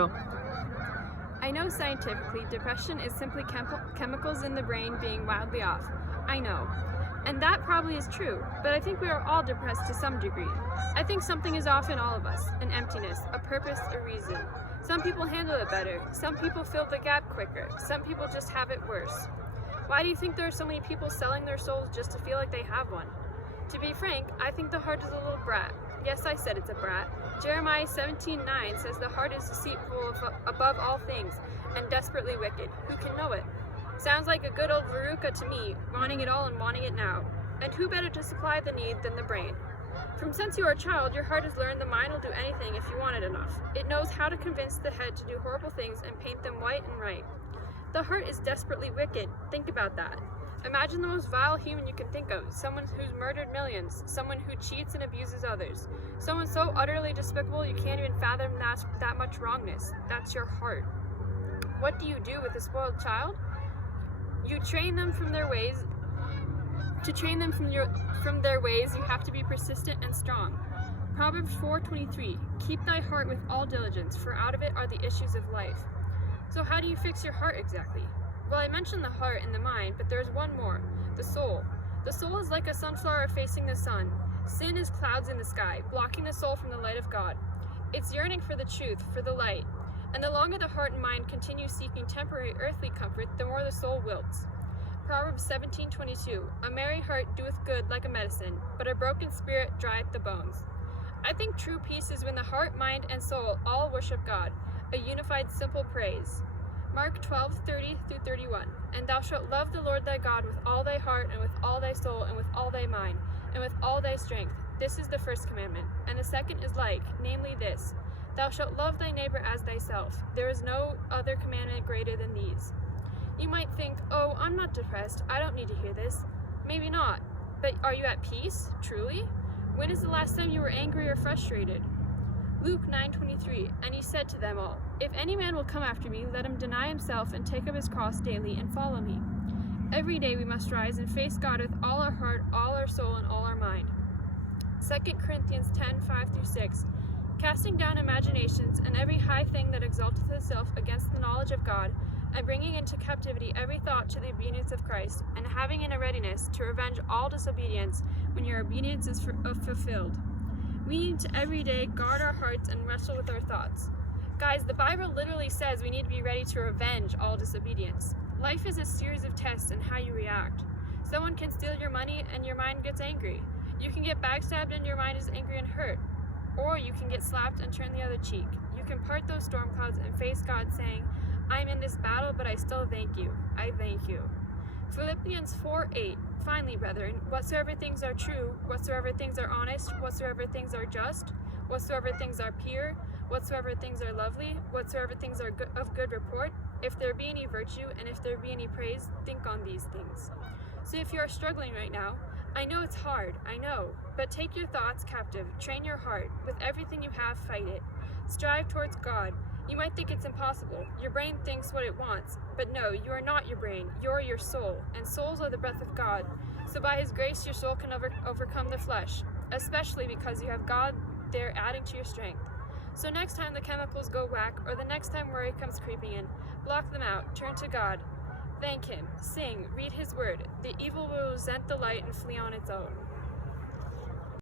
Go. I know scientifically depression is simply chemicals in the brain being wildly off. I know. And that probably is true, but I think we are all depressed to some degree. I think something is off in all of us, an emptiness, a purpose, a reason. Some people handle it better, some people fill the gap quicker, some people just have it worse. Why do you think there are so many people selling their souls just to feel like they have one? To be frank, I think the heart is a little brat. Yes, I said it's a brat. Jeremiah 17:9 says the heart is deceitful above all things and desperately wicked. Who can know it? Sounds like a good old Veruca to me, wanting it all and wanting it now. And who better to supply the need than the brain? From since you are a child, your heart has learned the mind will do anything if you want it enough. It knows how to convince the head to do horrible things and paint them white and right. The heart is desperately wicked. Think about that. Imagine the most vile human you can think of, someone who's murdered millions, someone who cheats and abuses others, someone so utterly despicable you can't even fathom that much wrongness. That's your heart. What do you do with a spoiled child? You train them from their ways. To train them from their ways, you have to be persistent and strong. Proverbs 4:23, keep thy heart with all diligence, for out of it are the issues of life. So how do you fix your heart exactly? Well, I mentioned the heart and the mind, but there's one more, the soul. The soul is like a sunflower facing the sun. Sin is clouds in the sky, blocking the soul from the light of God. It's yearning for the truth, for the light. And the longer the heart and mind continue seeking temporary earthly comfort, the more the soul wilts. Proverbs 17:22, a merry heart doeth good like a medicine, but a broken spirit drieth the bones. I think true peace is when the heart, mind, and soul all worship God, a unified simple praise. Mark 12:30-31, and thou shalt love the Lord thy God with all thy heart, and with all thy soul, and with all thy mind, and with all thy strength. This is the first commandment. And the second is like, namely this, thou shalt love thy neighbor as thyself. There is no other commandment greater than these. You might think, oh, I'm not depressed. I don't need to hear this. Maybe not. But are you at peace, truly? When is the last time you were angry or frustrated? Luke 9:23, and he said to them all, if any man will come after me, let him deny himself and take up his cross daily and follow me. Every day we must rise and face God with all our heart, all our soul, and all our mind. 2 Corinthians 10:5-6, casting down imaginations and every high thing that exalteth itself against the knowledge of God, and bringing into captivity every thought to the obedience of Christ, and having in a readiness to revenge all disobedience when your obedience is fulfilled. We need to every day guard our hearts and wrestle with our thoughts. Guys, the Bible literally says we need to be ready to revenge all disobedience. Life is a series of tests in how you react. Someone can steal your money and your mind gets angry. You can get backstabbed and your mind is angry and hurt. Or you can get slapped and turn the other cheek. You can part those storm clouds and face God saying, I'm in this battle, but I still thank you. I thank you. Philippians 4:8, finally, brethren, whatsoever things are true, whatsoever things are honest, whatsoever things are just, whatsoever things are pure, whatsoever things are lovely, whatsoever things are of good report, if there be any virtue, and if there be any praise, think on these things. So if you are struggling right now, I know it's hard, I know, but take your thoughts captive, train your heart, with everything you have, fight it. Strive towards God. You might think it's impossible. Your brain thinks what it wants, but no, you are not your brain, you're your soul, and souls are the breath of God. So by His grace, your soul can overcome the flesh, especially because you have God there adding to your strength. So next time the chemicals go whack, or the next time worry comes creeping in, block them out, turn to God. Thank Him, sing, read His word. The evil will resent the light and flee on its own.